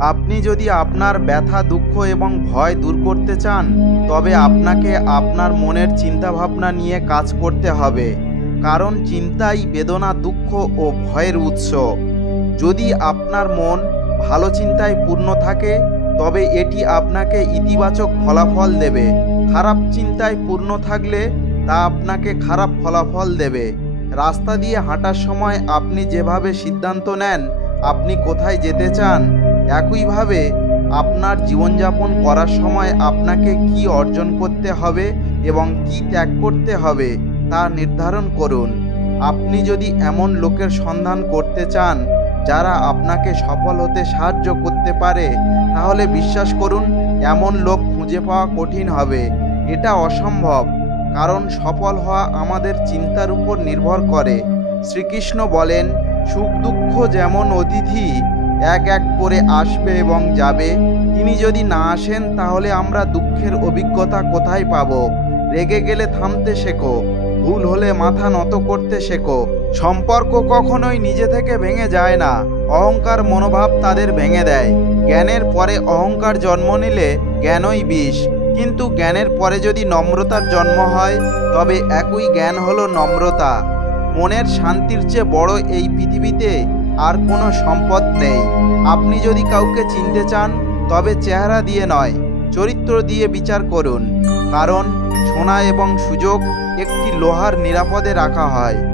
আপনি যদি আপনার ব্যথা, দুঃখ এবং ভয় দূর করতে চান, তবে আপনাকে আপনার মনের চিন্তাভাবনা নিয়ে কাজ করতে হবে। কারণ চিন্তাই বেদনা, দুঃখ ও ভয়ের উৎস। যদি আপনার মন ভালো চিন্তায় পূর্ণ থাকে, তবে এটি আপনাকে ইতিবাচক ফলাফল দেবে। খারাপ চিন্তায় পূর্ণ থাকলে তা আপনাকে খারাপ ফলাফল দেবে। রাস্তা দিয়ে হাঁটার সময় আপনি যেভাবে সিদ্ধান্ত নেন আপনি কোথায় যেতে চান, একইভাবে আপনার জীবনযাপন করার সময় আপনাকে কি অর্জন করতে হবে এবং কি ত্যাগ করতে হবে তা নির্ধারণ করুন। আপনি যদি এমন লোকের সন্ধান করতে চান যারা আপনাকে সফল হতে সাহায্য করতে পারে, তাহলে বিশ্বাস করুন এমন লোক খুঁজে পাওয়া কঠিন হবে। এটা অসম্ভব, কারণ সফল হওয়া আমাদের চিন্তার উপর নির্ভর করে। শ্রীকৃষ্ণ বলেন, সুখ দুঃখ যেমন অতিথি, এক এক করে আসবে এবং যাবে। তিনি যদি না আসেন তাহলে আমরা দুঃখের অভিজ্ঞতা কোথায় পাব? রেগে গেলে থামতে শেখো, ভুল হলে মাথা নত করতে শেখো। সম্পর্ক কখনোই নিজে থেকে ভেঙে যায় না, অহংকার মনোভাব তাদের ভেঙে দেয়। জ্ঞানের পরে অহংকার জন্ম নিলে জ্ঞানই বিষ, কিন্তু জ্ঞানের পরে যদি নম্রতার জন্ম হয় তবে একই জ্ঞান হলো নম্রতা। মনের শান্তির চেয়ে বড় এই পৃথিবীতে আর কোনো সম্পদ নেই। আপনি যদি কাউকে চিনতে চান তবে চেহারা দিয়ে নয়, চরিত্র দিয়ে বিচার করুন। কারণ সোনা এবং সুযোগ একটি লোহার নিরাপদে রাখা হয়।